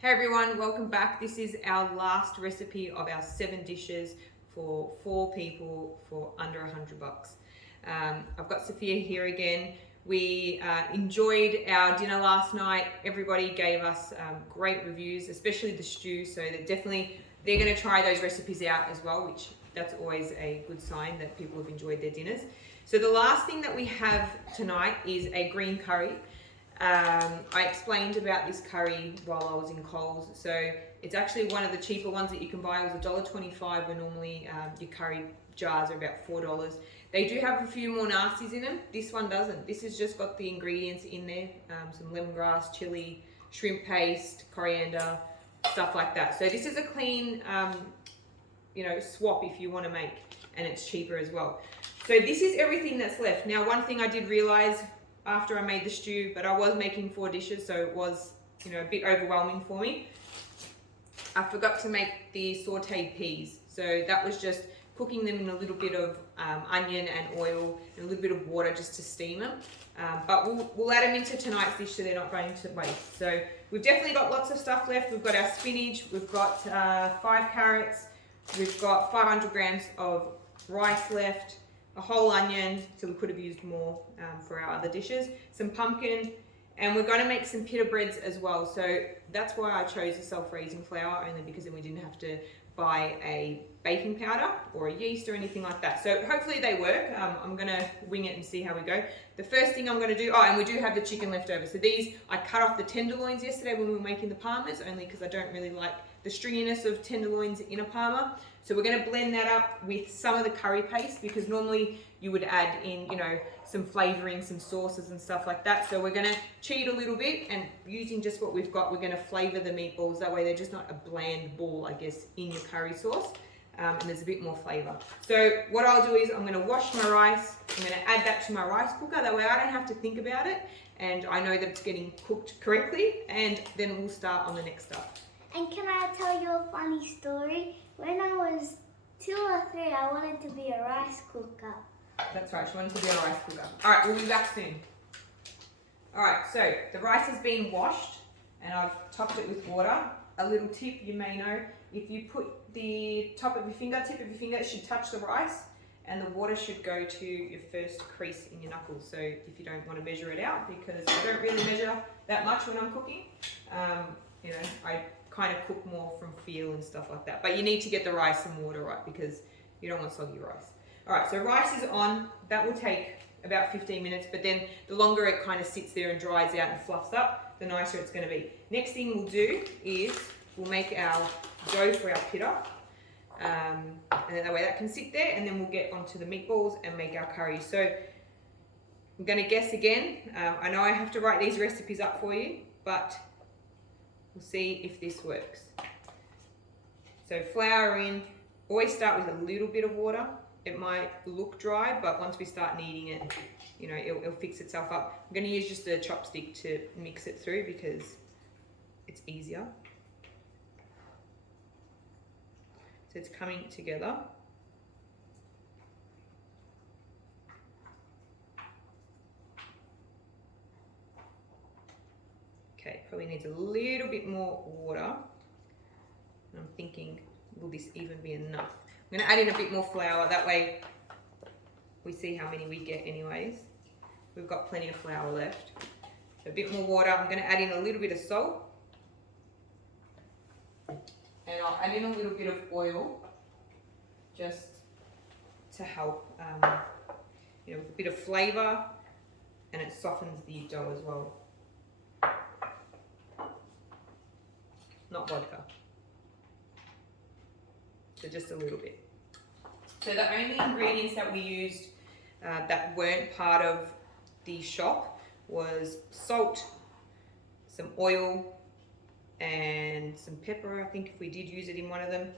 Hey everyone, welcome back. This is our last recipe of our 7 dishes for 4 people for under $100. I've got Sophia here again. We enjoyed our dinner last night. Everybody gave us great reviews, especially the stew. So they're going to try those recipes out as well, which that's always a good sign that people have enjoyed their dinners. So the last thing that we have tonight is a green curry. I explained about this curry while I was in Coles. So it's actually one of the cheaper ones that you can buy. It was $1.25 where normally your curry jars are about $4. They do have a few more nasties in them. This one doesn't. This has just got the ingredients in there. Some lemongrass, chili, shrimp paste, coriander, stuff like that. So this is a clean swap if you want to make, and it's cheaper as well. So this is everything that's left. Now, one thing I did realize after I made the stew, but I was making 4 dishes, so it was a bit overwhelming for me. I forgot to make the sauteed peas. So that was just cooking them in a little bit of onion and oil and a little bit of water just to steam them. But we'll add them into tonight's dish so they're not going to waste. So we've definitely got lots of stuff left. We've got our spinach, we've got 5 carrots, we've got 500 grams of rice left, a whole onion, so we could have used more for our other dishes, some pumpkin, and we're going to make some pita breads as well. So that's why I chose the self-raising flour, only because then we didn't have to buy a baking powder or a yeast or anything like that. So hopefully they work. I'm going to wing it and see how we go. The first thing I'm going to do, and we do have the chicken left over. So these, I cut off the tenderloins yesterday when we were making the parmas, only because I don't really like the stringiness of tenderloins in a parma. So we're going to blend that up with some of the curry paste, because normally you would add in, some flavoring, some sauces and stuff like that. So we're going to cheat a little bit, and using just what we've got, we're going to flavor the meatballs. That way they're just not a bland ball, I guess, in your curry sauce. And there's a bit more flavor. So what I'll do is I'm going to wash my rice. I'm going to add that to my rice cooker. That way I don't have to think about it, and I know that it's getting cooked correctly, and then we'll start on the next stuff. And can I tell you a funny story? When I was 2 or 3, I wanted to be a rice cooker. That's right, she wanted to be a rice cooker. All right, we'll be back soon. All right, so the rice has been washed, and I've topped it with water. A little tip you may know, if you put the tip of your finger, it should touch the rice, and the water should go to your first crease in your knuckles. So if you don't want to measure it out, because I don't really measure that much when I'm cooking, I kind of cook more from feel and stuff like that. But you need to get the rice and water right, because you don't want soggy rice. All right, so rice is on. That will take about 15 minutes, but then the longer it kind of sits there and dries out and fluffs up, the nicer it's going to be. Next thing we'll do is we'll make our dough for our pita. And then that way that can sit there, and then we'll get onto the meatballs and make our curry. So I'm going to guess again. I know I have to write these recipes up for you, but we'll see if this works. So flour in. Always start with a little bit of water. It might look dry, but once we start kneading it, it'll fix itself up. I'm going to use just a chopstick to mix it through because it's easier. So it's coming together. Okay, probably needs a little bit more water. And I'm thinking, will this even be enough? I'm going to add in a bit more flour. That way we see how many we get anyways. We've got plenty of flour left. So a bit more water. I'm going to add in a little bit of salt. And I'll add in a little bit of oil just to help with a bit of flavour, and it softens the dough as well. Not vodka. So just a little bit. So the only ingredients that we used that weren't part of the shop was salt, some oil, and some pepper. I think if we did use it in one of them.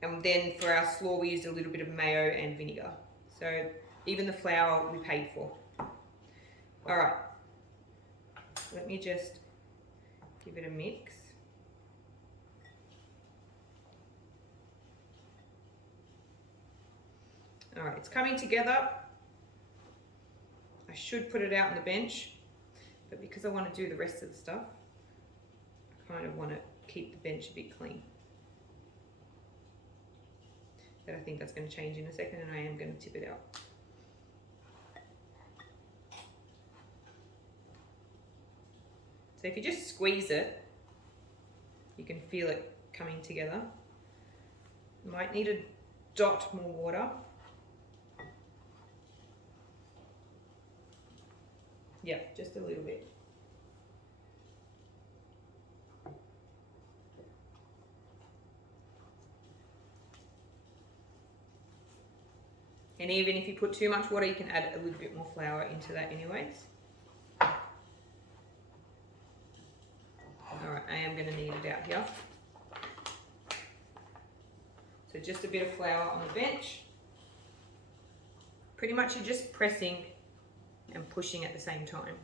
And then for our slaw, we used a little bit of mayo and vinegar. So even the flour we paid for. All right. Let me just give it a mix. All right, it's coming together. I should put it out on the bench, but because I want to do the rest of the stuff, I kind of want to keep the bench a bit clean. But I think that's going to change in a second, and I am going to tip it out. So if you just squeeze it, you can feel it coming together. You might need a dot more water. Yeah, just a little bit. And even if you put too much water, you can add a little bit more flour into that anyways. Alright, I am going to knead it out here. So just a bit of flour on the bench. Pretty much you're just pressing and pushing at the same time.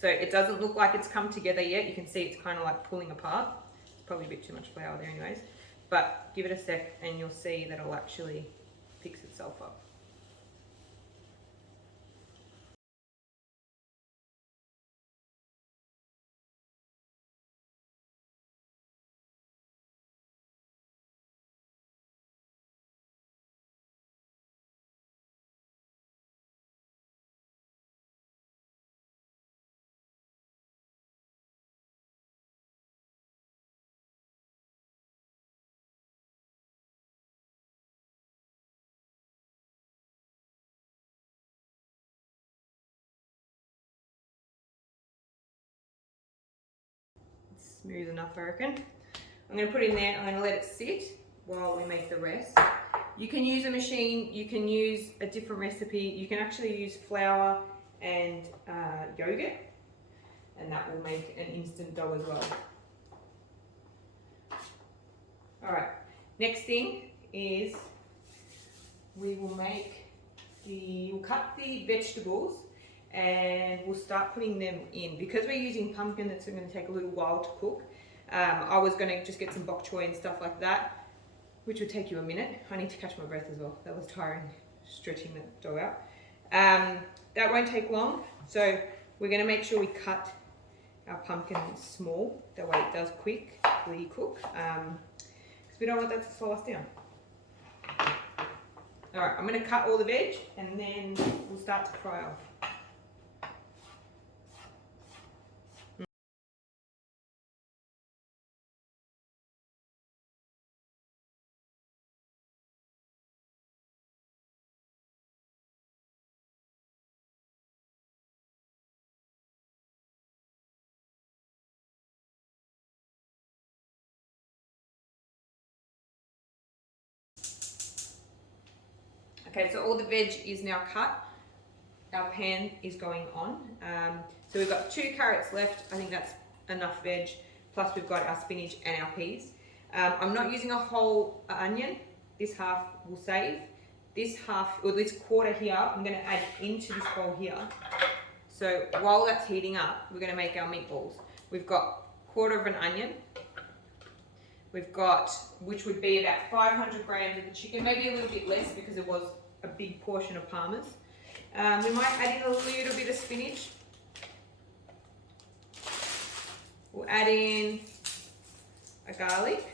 So it doesn't look like it's come together yet. You can see it's kind of like pulling apart. Probably a bit too much flour there anyways. But give it a sec and you'll see that it'll actually fix itself up. Smooth enough, I reckon. I'm going to put it in there. I'm going to let it sit while we make the rest. You can use a machine. You can use a different recipe. You can actually use flour and yogurt, and that will make an instant dough as well. All right. Next thing is we'll cut the vegetables. And we'll start putting them in. Because we're using pumpkin, that's going to take a little while to cook. I was going to just get some bok choy and stuff like that, which would take you a minute. I need to catch my breath as well. That was tiring, stretching that dough out. That won't take long. So we're going to make sure we cut our pumpkin small. That way it does quickly cook. Because we don't want that to slow us down. All right, I'm going to cut all the veg and then we'll start to fry off. Okay, so all the veg is now cut. Our pan is going on. So we've got 2 carrots left. I think that's enough veg. Plus we've got our spinach and our peas. I'm not using a whole onion. This half will save. This half, or this quarter here, I'm going to add into this bowl here. So while that's heating up, we're going to make our meatballs. We've got 1/4 of an onion. We've got, which would be about 500 grams of the chicken, maybe a little bit less because it was a big portion of parmas. We might add in a little bit of spinach. We'll add in a garlic.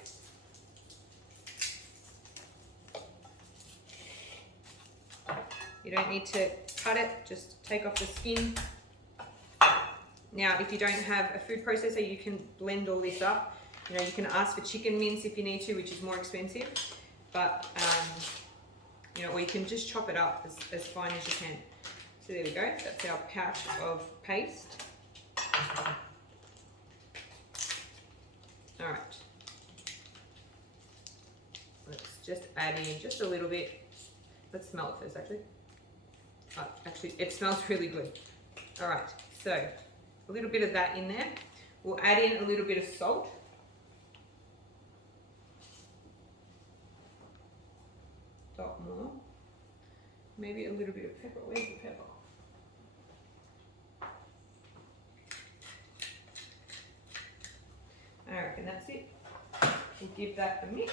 You don't need to cut it, just take off the skin. Now, if you don't have a food processor, you can blend all this up. You know, you can ask for chicken mince if you need to, which is more expensive. But, you know, or you can just chop it up as fine as you can. So there we go, that's our pouch of paste. All right. Let's just add in just a little bit. Let's smell it first, actually. Oh, actually, it smells really good. All right, so a little bit of that in there. We'll add in a little bit of salt. Dot more. Maybe a little bit of pepper. Where's the pepper? I reckon that's it. We'll give that a mix.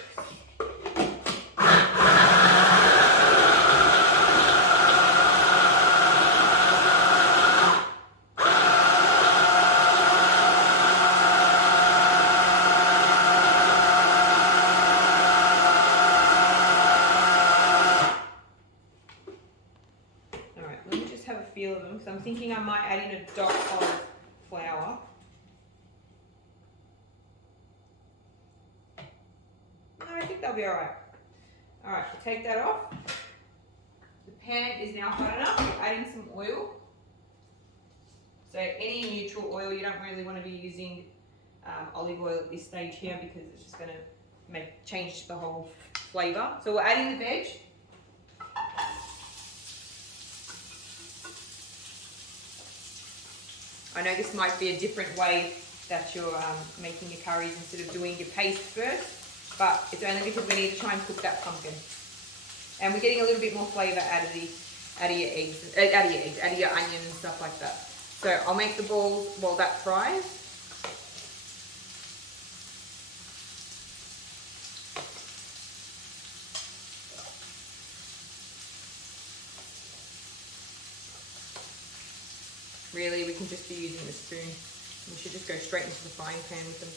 of them. So I'm thinking I might add in a dot of flour. No, I think they'll be alright. Alright, we'll take that off. The pan is now hot enough. We'll add in some oil. So any neutral oil, you don't really want to be using olive oil at this stage here because it's just going to change the whole flavour. So we'll add in the veg. I know this might be a different way that you're making your curries instead of doing your paste first, but it's only because we need to try and cook that pumpkin. And we're getting a little bit more flavour out of your onion and stuff like that. So I'll make the balls while that fries. Really, we can just be using the spoon. We should just go straight into the frying pan with them.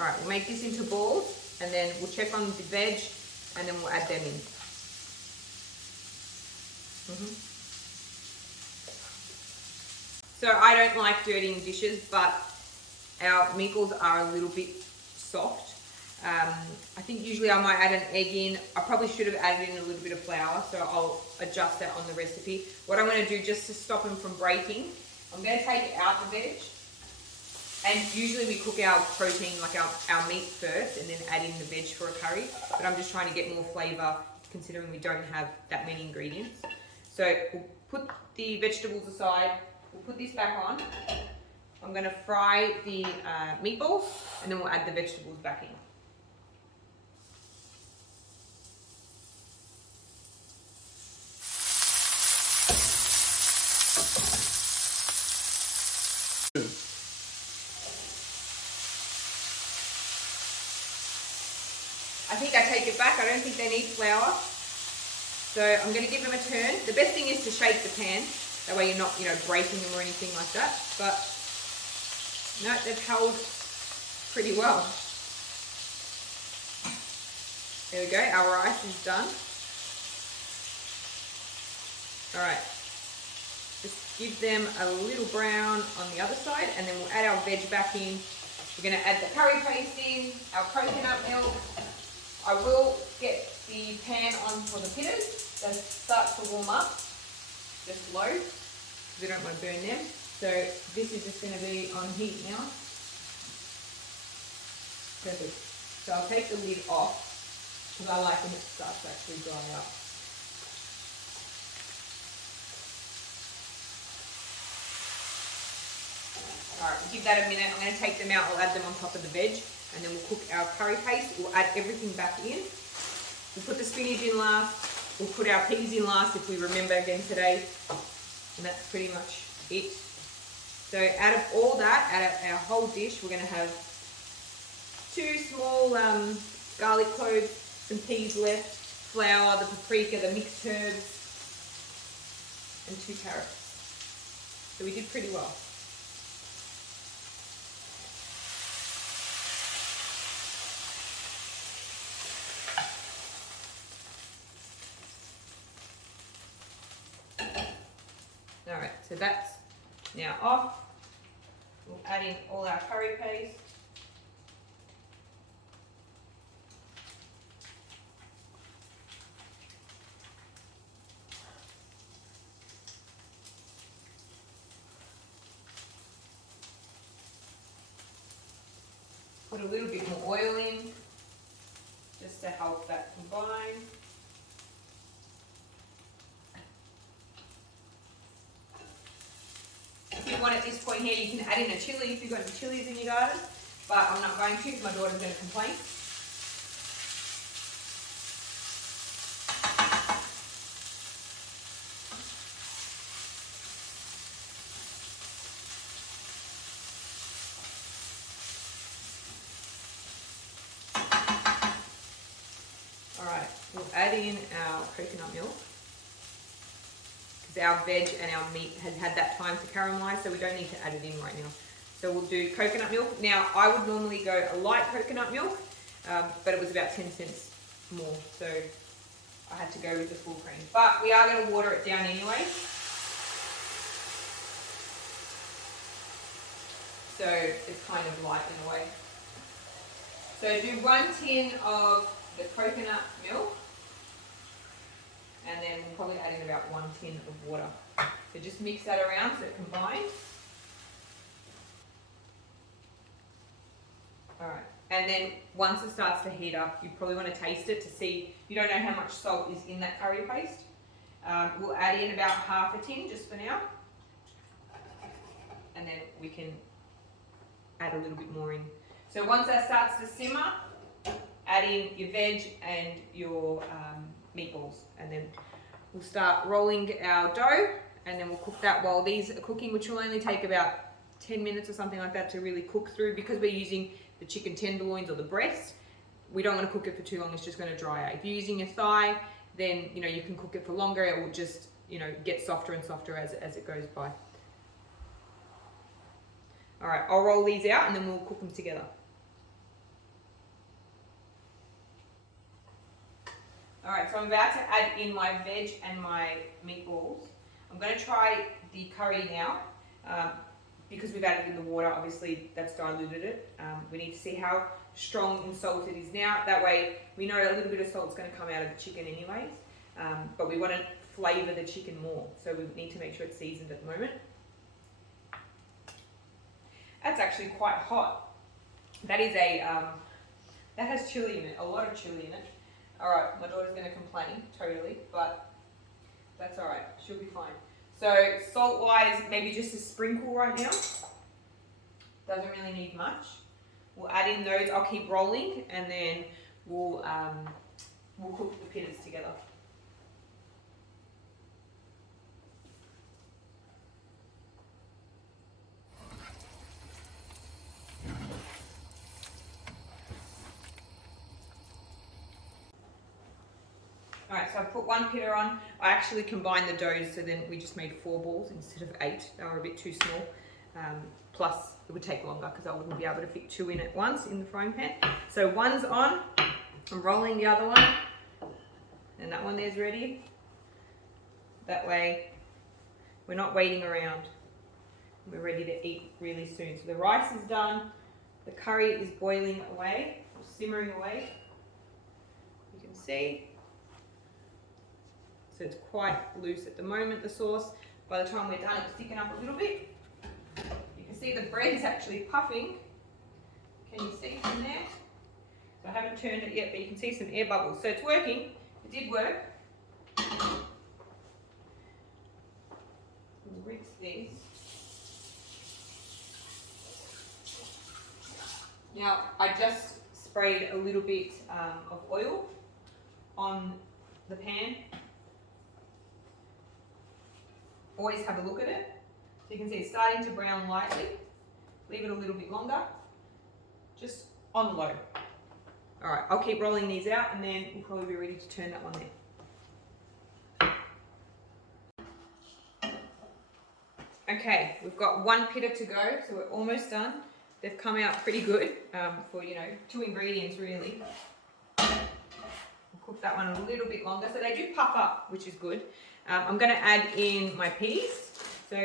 Alright, we'll make this into balls and then we'll check on the veg and then we'll add them in. So I don't like dirtying dishes, but our meatballs are a little bit soft. I think usually I might add an egg in. I probably should have added in a little bit of flour, so I'll adjust that on the recipe. What I'm going to do just to stop them from breaking, I'm going to take out the veg. And usually we cook our protein, like our meat first, and then add in the veg for a curry. But I'm just trying to get more flavour, considering we don't have that many ingredients. So we'll put the vegetables aside. We'll put this back on. I'm going to fry the meatballs, and then we'll add the vegetables back in. I think I take it back. I don't think they need flour. So I'm going to give them a turn. The best thing is to shake the pan. That way you're not, breaking them or anything like that. But no, they've held pretty well. There we go. Our rice is done. All right. Just give them a little brown on the other side, and then we'll add our veg back in. We're going to add the curry paste in, our coconut milk. I will get the pan on for the pitters. They start to warm up, just low, because we don't want to burn them. So this is just going to be on heat now. Perfect. So I'll take the lid off, because I like when it starts to actually dry up. Alright, give that a minute. I'm going to take them out. I'll add them on top of the veg, and then we'll cook our curry paste. We'll add everything back in. We'll put the spinach in last. We'll put our peas in last if we remember again today. And that's pretty much it. So out of all that, out of our whole dish, we're going to have 2 small garlic cloves, some peas left, flour, the paprika, the mixed herbs, and 2 carrots. So we did pretty well. Alright, so that's now off. We'll add in all our curry paste. Put a little bit more oil in, just to help that combine. If you want at this point here, you can add in a chilli if you've got any chilies in your garden, but I'm not going to because my daughter's going to complain. Alright, we'll add in our coconut milk. Our veg and our meat has had that time to caramelize, so we don't need to add it in right now. So we'll do coconut milk. Now, I would normally go a light coconut milk, but it was about 10 cents more, so I had to go with the full cream. But we are going to water it down anyway. So it's kind of light in a way. So do 1 tin of the coconut milk, and then we'll probably add in about 1 tin of water. So just mix that around so it combines. Alright, and then once it starts to heat up, you probably want to taste it to see, you don't know how much salt is in that curry paste. We'll add in about half a tin just for now, and then we can add a little bit more in. So once that starts to simmer, add in your veg and your meatballs, and then we'll start rolling our dough, and then we'll cook that while these are cooking, which will only take about 10 minutes or something like that to really cook through, because we're using the chicken tenderloins or the breast. We don't want to cook it for too long, it's just going to dry out. If you're using your thigh, then you can cook it for longer. It will just get softer and softer as it goes by. Alright, I'll roll these out and then we'll cook them together. Alright, so I'm about to add in my veg and my meatballs. I'm going to try the curry now. Because we've added in the water, obviously that's diluted it. We need to see how strong in salt it is now. That way we know a little bit of salt's going to come out of the chicken anyways. But we want to flavour the chicken more. So we need to make sure it's seasoned at the moment. That's actually quite hot. That is that has chili in it, a lot of chili in it. Alright, my daughter's going to complain, totally, but that's alright, she'll be fine. So salt wise, maybe just a sprinkle right now. Doesn't really need much. We'll add in those, I'll keep rolling, and then we'll cook the pittas together. Alright, so I've put 1 pitta on. I actually combined the doughs, so then we just made 4 balls instead of 8. They were a bit too small. Plus, it would take longer because I wouldn't be able to fit 2 in at once in the frying pan. So 1's on. I'm rolling the other one. And that one there's ready. That way, we're not waiting around. We're ready to eat really soon. So the rice is done. The curry is boiling away, or simmering away. You can see. So it's quite loose at the moment, the sauce. By the time we're done, it'll thicken up a little bit. You can see the bread is actually puffing. Can you see from there? So I haven't turned it yet, but you can see some air bubbles. So it's working. It did work. We'll rinse these. Now, I just sprayed a little bit of oil on the pan. Always have a look at it. So you can see it's starting to brown lightly. Leave it a little bit longer, just on low. All right, I'll keep rolling these out and then we'll probably be ready to turn that one there. Okay, we've got 1 pitta to go, so we're almost done. They've come out pretty good for 2 ingredients really. We'll cook that one a little bit longer. So they do puff up, which is good. I'm going to add in my peas, so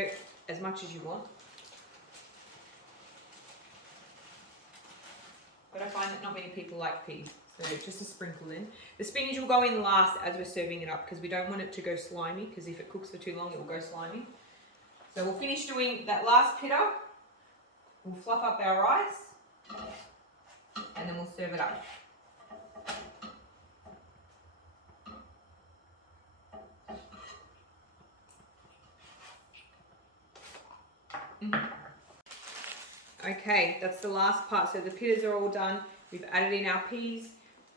as much as you want. But I find that not many people like peas, so just a sprinkle in. The spinach will go in last as we're serving it up because we don't want it to go slimy, because if it cooks for too long it will go slimy. So we'll finish doing that last pitta. We'll fluff up our rice and then we'll serve it up. Okay, that's the last part. So the pittas are all done. We've added in our peas.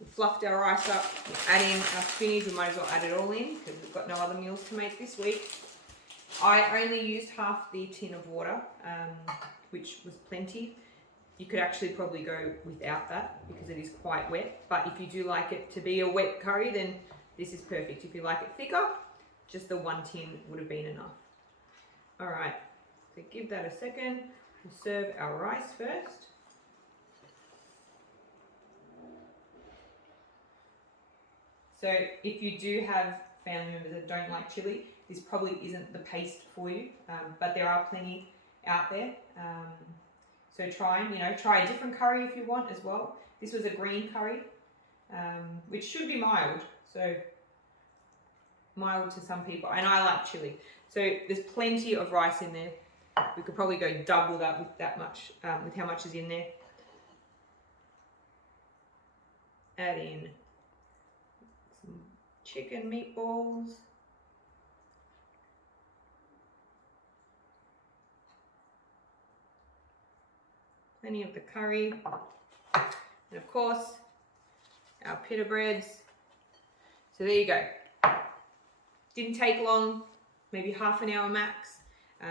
We've fluffed our rice up. We'll add in our spinach. We might as well add it all in because we've got no other meals to make this week. I only used half the tin of water, which was plenty. You could actually probably go without that because it is quite wet. But if you do like it to be a wet curry, then this is perfect. If you like it thicker, just the 1 tin would have been enough. All right, so give that a second. We'll serve our rice first. So if you do have family members that don't like chili, this probably isn't the paste for you, but there are plenty out there. So try a different curry if you want as well. This was a green curry, which should be mild, so mild to some people, and I like chili. So there's plenty of rice in there. We could probably go double that with with how much is in there. Add in some chicken meatballs. Plenty of the curry. And of course, our pita breads. So there you go. Didn't take long, maybe half an hour max,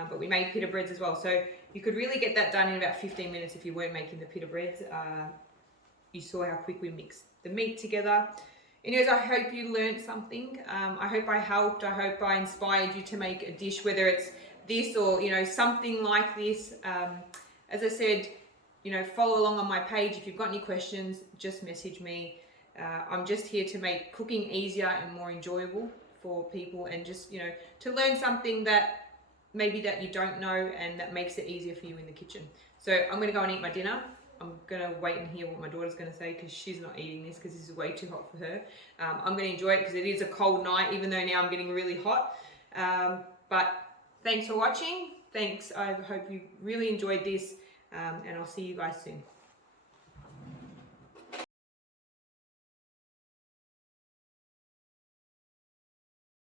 but we made pita breads as well. So you could really get that done in about 15 minutes if you weren't making the pita breads. You saw how quick we mixed the meat together. Anyways, I hope you learned something. I hope I helped. I hope I inspired you to make a dish, whether it's this or, something like this. As I said, follow along on my page. If you've got any questions, just message me. I'm just here to make cooking easier and more enjoyable for people, and just, to learn something that maybe that you don't know and that makes it easier for you in the kitchen. So I'm going to go and eat my dinner. I'm going to wait and hear what my daughter's going to say, because she's not eating this because this is way too hot for her. I'm going to enjoy it because it is a cold night, even though now I'm getting really hot. But thanks for watching. Thanks. I hope you really enjoyed this, and I'll see you guys soon.